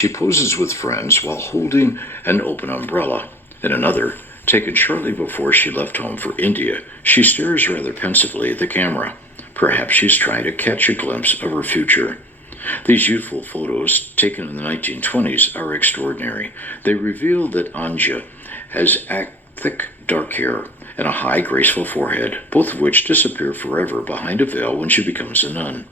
She poses with friends while holding an open umbrella. In another, taken shortly before she left home for India, she stares rather pensively at the camera. Perhaps she's trying to catch a glimpse of her future. These youthful photos, taken in the 1920s, are extraordinary. They reveal that Anja has thick, dark hair and a high, graceful forehead, both of which disappear forever behind a veil when she becomes a nun.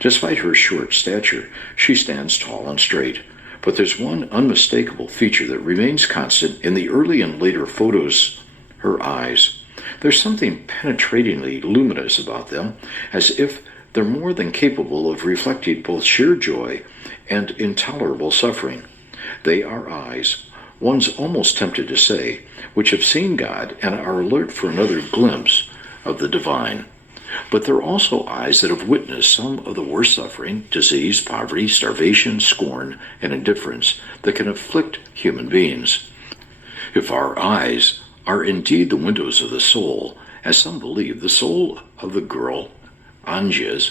Despite her short stature, she stands tall and straight. But there's one unmistakable feature that remains constant in the early and later photos: her eyes. There's something penetratingly luminous about them, as if they're more than capable of reflecting both sheer joy and intolerable suffering. They are eyes, one's almost tempted to say, which have seen God and are alert for another glimpse of the divine. But they're also eyes that have witnessed some of the worst suffering, disease, poverty, starvation, scorn, and indifference that can afflict human beings. If our eyes are indeed the windows of the soul, as some believe, the soul of the girl, Anja's,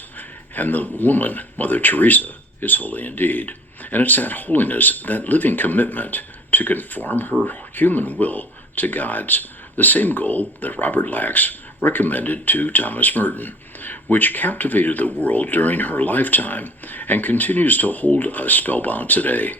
and the woman, Mother Teresa, is holy indeed. And it's that holiness, that living commitment to conform her human will to God's, the same goal that Robert Lax recommended to Thomas Merton, which captivated the world during her lifetime and continues to hold us spellbound today.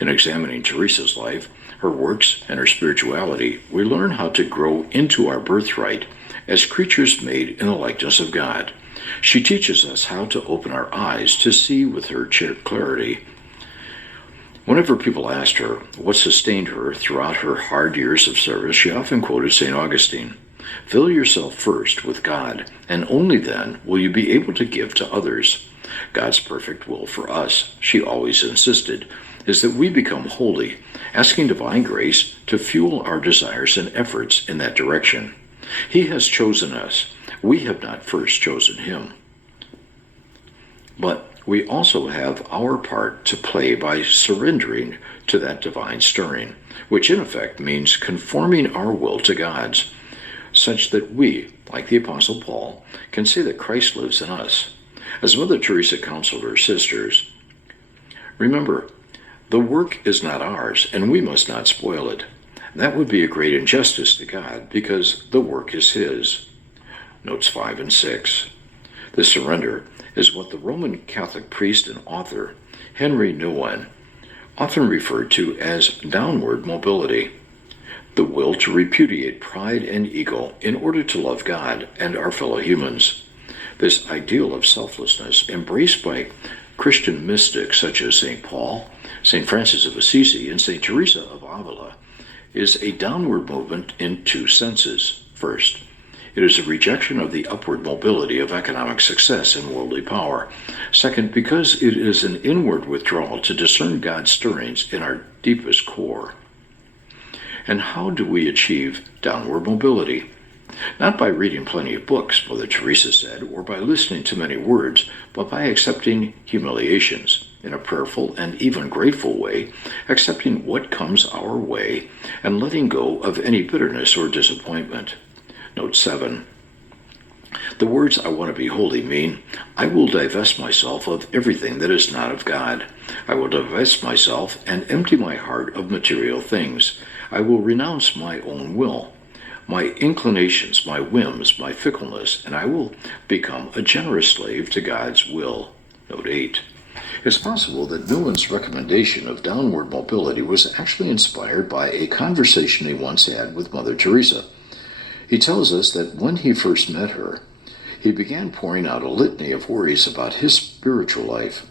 In examining Teresa's life, her works, and her spirituality, we learn how to grow into our birthright as creatures made in the likeness of God. She teaches us how to open our eyes to see with her clarity. Whenever people asked her what sustained her throughout her hard years of service, she often quoted St. Augustine. Fill yourself first with God, and only then will you be able to give to others. God's perfect will for us, she always insisted, is that we become holy, asking divine grace to fuel our desires and efforts in that direction. He has chosen us. We have not first chosen him. But we also have our part to play by surrendering to that divine stirring, which in effect means conforming our will to God's, such that we, like the Apostle Paul, can say that Christ lives in us. As Mother Teresa counseled her sisters, remember, the work is not ours, and we must not spoil it. That would be a great injustice to God, because the work is his. Notes 5 and 6. This surrender is what the Roman Catholic priest and author Henry Nouwen often referred to as downward mobility, the will to repudiate pride and ego in order to love God and our fellow humans. This ideal of selflessness, embraced by Christian mystics such as St. Paul, St. Francis of Assisi, and St. Teresa of Avila, is a downward movement in two senses. First, it is a rejection of the upward mobility of economic success and worldly power. Second, because it is an inward withdrawal to discern God's stirrings in our deepest core. And how do we achieve downward mobility? Not by reading plenty of books, Mother Teresa said, or by listening to many words, but by accepting humiliations in a prayerful and even grateful way, accepting what comes our way, and letting go of any bitterness or disappointment. Note 7. The words "I want to be holy" mean, I will divest myself of everything that is not of God. I will divest myself and empty my heart of material things. I will renounce my own will, my inclinations, my whims, my fickleness, and I will become a generous slave to God's will. Note 8. It's possible that Nouwen's recommendation of downward mobility was actually inspired by a conversation he once had with Mother Teresa. He tells us that when he first met her, he began pouring out a litany of worries about his spiritual life.